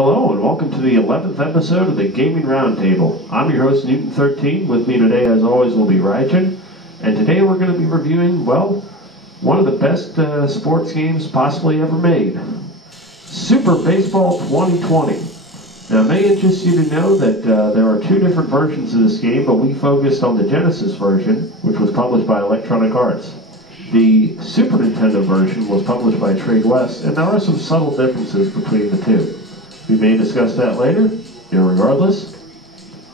Hello and welcome to the 11th episode of the Gaming Roundtable. I'm your host Newton13. With me today as always will be Rajan. And today we're going to be reviewing, well, one of the best sports games possibly ever made. Super Baseball 2020. Now it may interest you to know that there are two different versions of this game, but we focused on the Genesis version, which was published by Electronic Arts. The Super Nintendo version was published by Trade West, and there are some subtle differences between the two. We may discuss that later. Irregardless,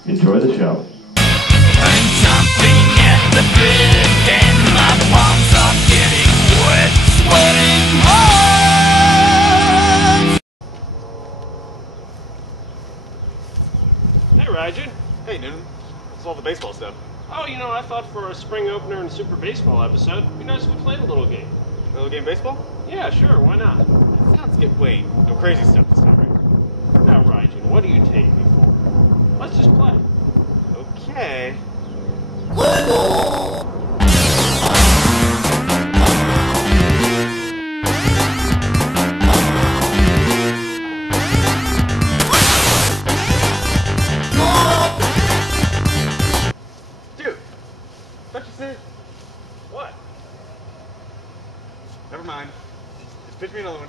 enjoy the show. I'm jumping at the bit and my palms are getting wet, sweating hard. Hey, Rajan. Hey, Newton. What's all the baseball stuff? Oh, I thought for a spring opener and Super Baseball episode, it'd be nice if we played a little game. Little game baseball? Yeah, sure, why not? Sounds good. Wait, no crazy stuff this time, right? Now, Rajan, what are you taking me for? Let's just play. Okay. Dude, what you said? What? Never mind. Just pitch me another one.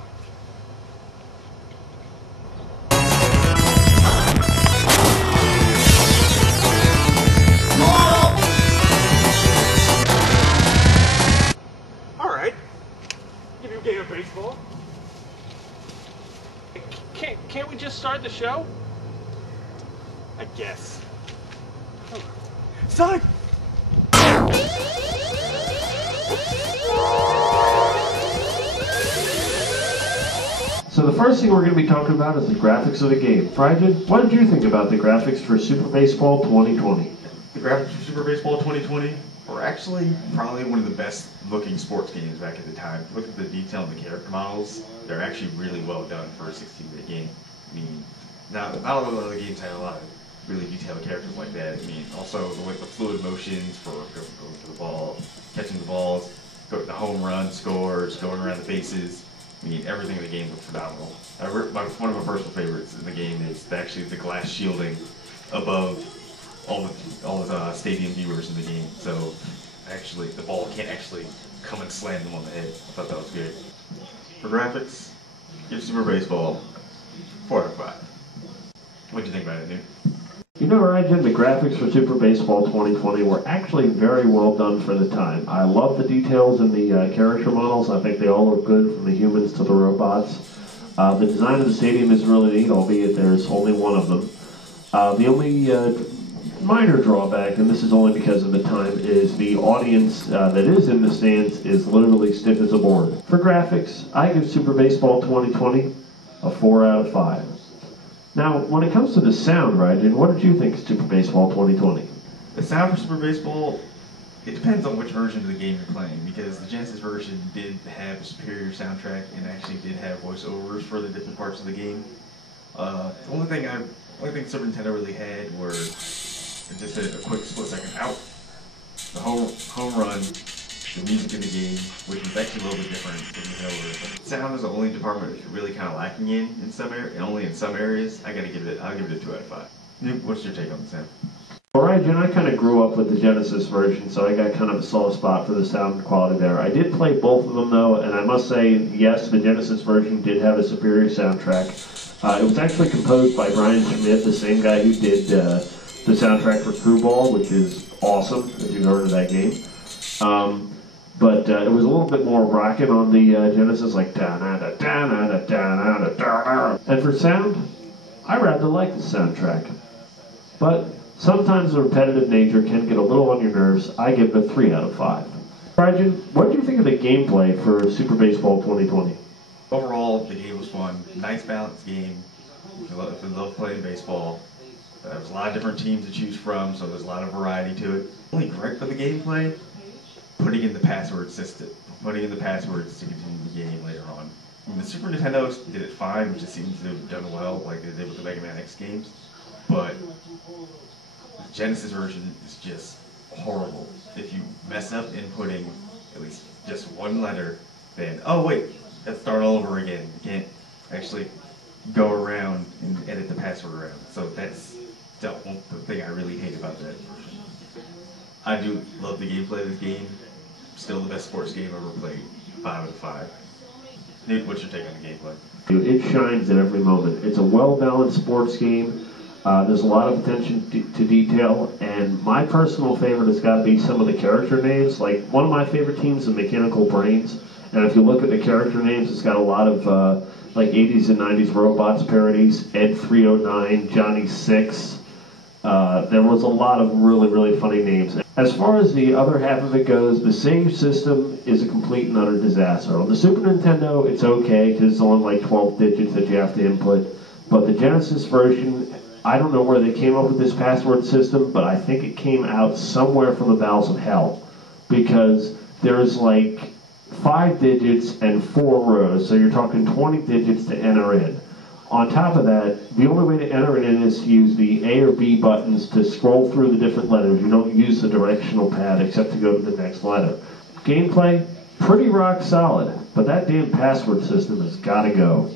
Alright. Give you a game of baseball. Can't we just start the show? I guess. Son! So the first thing we're going to be talking about is the graphics of the game. Rajan, what did you think about the graphics for Super Baseball 2020? The graphics for Super Baseball 2020 were actually probably one of the best looking sports games back at the time. Look at the detail in the character models. They're actually really well done for a 16-bit game. I mean, not a lot of other games have a lot of really detailed characters like that. I mean, also the fluid motions for going to the ball, catching the balls, the home run scores, going around the bases. I mean, everything in the game looked phenomenal. One of my personal favorites in the game is actually the glass shielding above all the stadium viewers in the game. So actually, the ball can't actually come and slam them on the head. I thought that was good. For graphics, give Super Baseball 4 out of 5. What do you think about it, Newt? Rajan, the graphics for Super Baseball 2020 were actually very well done for the time. I love the details in the character models. I think they all look good, from the humans to the robots. The design of the stadium is really neat, albeit there's only one of them. The only minor drawback, and this is only because of the time, is the audience that is in the stands is literally stiff as a board. For graphics, I give Super Baseball 2020 a 4 out of 5. Now, when it comes to the sound, Rajan, what did you think of Super Baseball 2020? The sound for Super Baseball, it depends on which version of the game you're playing, because the Genesis version did have a superior soundtrack and actually did have voiceovers for the different parts of the game. The only thing Super Nintendo really had were just a quick split second out, the home run, the music in the game, which was actually a little bit different than the Nintendo version. Sound is the only department that's really kind of lacking in some areas, and only in some areas. I'll give it a 2 out of 5. Newt, what's your take on the sound? Well, Rajan, I kind of grew up with the Genesis version, so I got kind of a soft spot for the sound quality there. I did play both of them, though, and I must say, yes, the Genesis version did have a superior soundtrack. It was actually composed by Brian Schmidt, the same guy who did the soundtrack for Screwball, which is awesome, if you've heard of that game. But it was a little bit more rockin' on the Genesis, like da-na-da-da-na-da-da-na-da-da-da. And for sound, I rather like the soundtrack. But sometimes the repetitive nature can get a little on your nerves. I give it a 3 out of 5. Rajan, what did you think of the gameplay for Super Baseball 2020? Overall, the game was fun. Nice balanced game. If you love playing baseball, there's a lot of different teams to choose from, so there's a lot of variety to it. Only gripe with the gameplay, putting in the passwords to continue the game later on. I mean, the Super Nintendo did it fine, which it seems to have done well, like they did with the Mega Man X games. But the Genesis version is just horrible. If you mess up inputting at least just one letter, then, oh wait, let's start all over again. You can't actually go around and password around. So that's the thing I really hate about that. I do love the gameplay of this game. Still the best sports game I've ever played. 5 out of 5. Nate, what's your take on the gameplay? It shines at every moment. It's a well-balanced sports game. There's a lot of attention to detail, and my personal favorite has got to be some of the character names. Like, one of my favorite teams is Mechanical Brains, and if you look at the character names, it's got a lot of like 80s and 90s robots parodies. Ed 309, Johnny 6. There was a lot of really, really funny names. As far as the other half of it goes, the save system is a complete and utter disaster. On the Super Nintendo, it's okay because it's only like 12 digits that you have to input. But the Genesis version, I don't know where they came up with this password system, but I think it came out somewhere from the bowels of hell. Because there's like 5 digits and 4 rows, so you're talking 20 digits to enter in. On top of that, the only way to enter it in is to use the A or B buttons to scroll through the different letters. You don't use the directional pad except to go to the next letter. Gameplay, pretty rock solid, but that damn password system has got to go.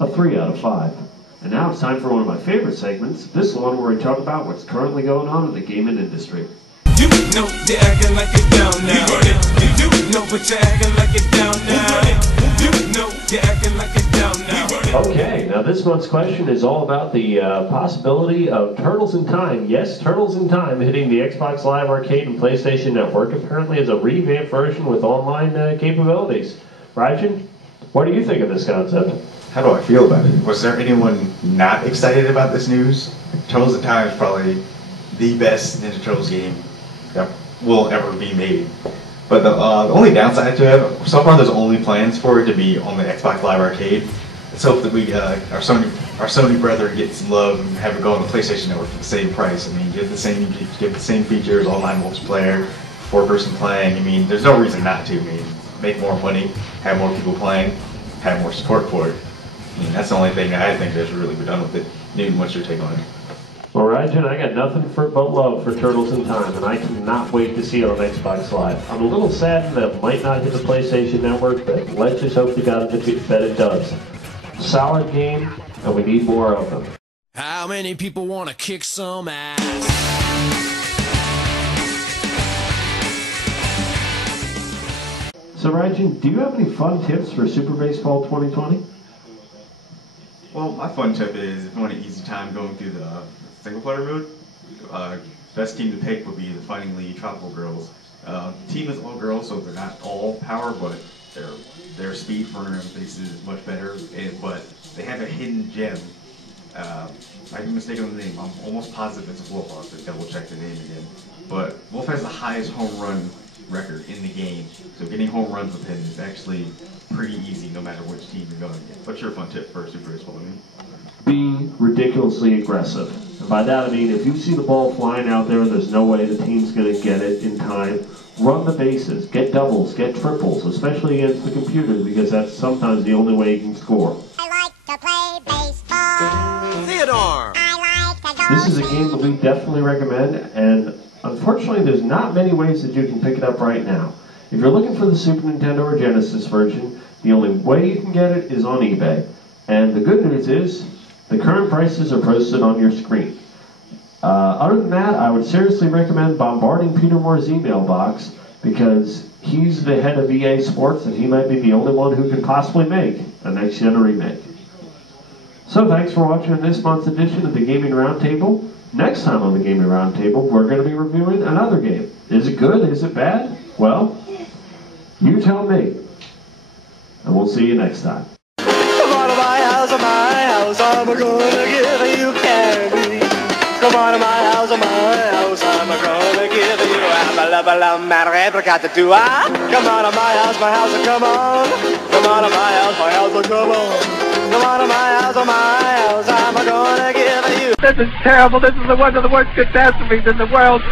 A 3 out of 5. And now it's time for one of my favorite segments. This is the one where we talk about what's currently going on in the gaming industry. You know you're acting like it down now. You know but you're acting like it down now. You know you're acting like it down now. Okay, now this month's question is all about the possibility of Turtles in Time. Yes, Turtles in Time hitting the Xbox Live Arcade and PlayStation Network, apparently as a revamped version with online capabilities. Rajan, what do you think of this concept? How do I feel about it? Was there anyone not excited about this news? Turtles in Time is probably the best Ninja Turtles game that will ever be made. But the only downside to it, so far there's only plans for it to be on the Xbox Live Arcade. Let's hope that we our Sony brother gets some love and have it go on the PlayStation Network for the same price. I mean, give the same features, online multiplayer, 4-person playing. I mean, there's no reason not to. I mean, make more money, have more people playing, have more support for it. I mean, that's the only thing I think that's really been done with it. Newton, what's your take on it? Well, Rajan, I got nothing but love for Turtles in Time, and I cannot wait to see it on Xbox Live. I'm a little saddened that it might not hit the PlayStation Network, but let's just hope to God that it does. Solid game, and we need more of them. How many people want to kick some ass? So, Rajan, do you have any fun tips for Super Baseball 2020? Well, my fun tip is if you want an easy time going through the single player mode, best team to pick would be the Fighting League Tropical Girls. The team is all girls, so they're not all power, but their speed for running around bases is much better. But they have a hidden gem. I might be mistaken on the name. I'm almost positive it's Wolf. I'll have to double check the name again. But Wolf has the highest home run record in the game, so getting home runs with him is actually pretty easy no matter which team you're going against. What's your fun tip for Super Baseball? Be ridiculously aggressive. And by that I mean if you see the ball flying out there and there's no way the team's going to get it in time, run the bases, get doubles, get triples, especially against the computers because that's sometimes the only way you can score. I like to play baseball. Theodore! I like to go. This is a game that we definitely recommend, and unfortunately there's not many ways that you can pick it up right now. If you're looking for the Super Nintendo or Genesis version, the only way you can get it is on eBay. And the good news is, the current prices are posted on your screen. Other than that, I would seriously recommend bombarding Peter Moore's email box because he's the head of EA Sports and he might be the only one who can possibly make a next-gen remake. So thanks for watching this month's edition of the Gaming Roundtable. Next time on the Gaming Roundtable, we're going to be reviewing another game. Is it good? Is it bad? Well, you tell me. And we'll see you next time. Come on to my house, I'm gonna give you candy. Come on to my house, I'm gonna give you Come on to my house, come on. Come on to my house, come on. Come on to my house, I'm gonna give you. This is terrible, this is one of the worst catastrophes in the world.